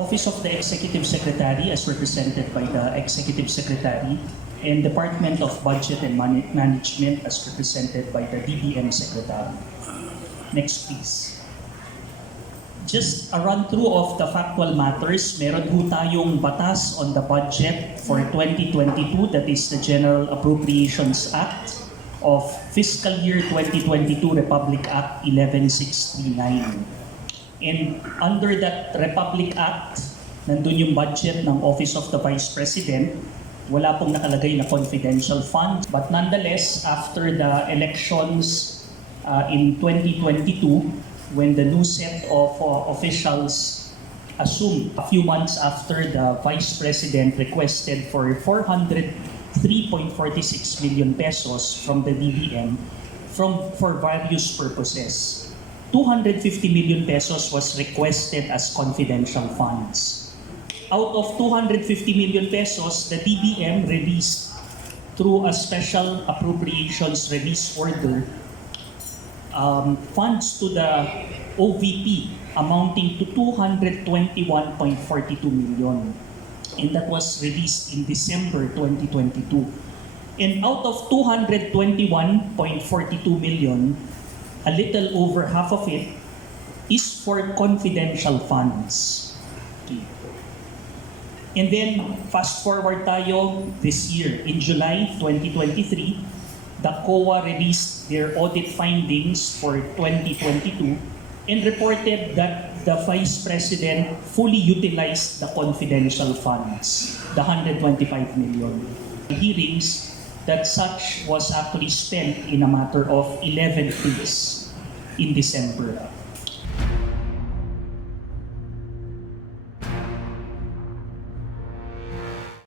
Office of the Executive Secretary as represented by the Executive Secretary, and Department of Budget and Management as represented by the DBM Secretary. Next please. Just a run-through of the factual matters. Meron po tayong batas on the budget for 2022, that is the General Appropriations Act of Fiscal Year 2022 Republic Act 11639. And under that Republic Act, nandun yung budget ng Office of the Vice President. Wala pong nakalagay na confidential funds. But nonetheless, after the elections in 2022, when the new set of officials assumed a few months after the Vice President requested for 403.46 million pesos from the DBM for various purposes. 250 million pesos was requested as confidential funds. Out of 250 million pesos, the DBM released through a special appropriations release order funds to the OVP amounting to 221.42 million. And that was released in December 2022. And out of 221.42 million, a little over half of it is for confidential funds. Okay. And then, fast forward tayo this year. In July 2023, the COA released their audit findings for 2022 and reported that the Vice President fully utilized the confidential funds, the 125 million. Hearings that such was actually spent in a matter of 11 days in December.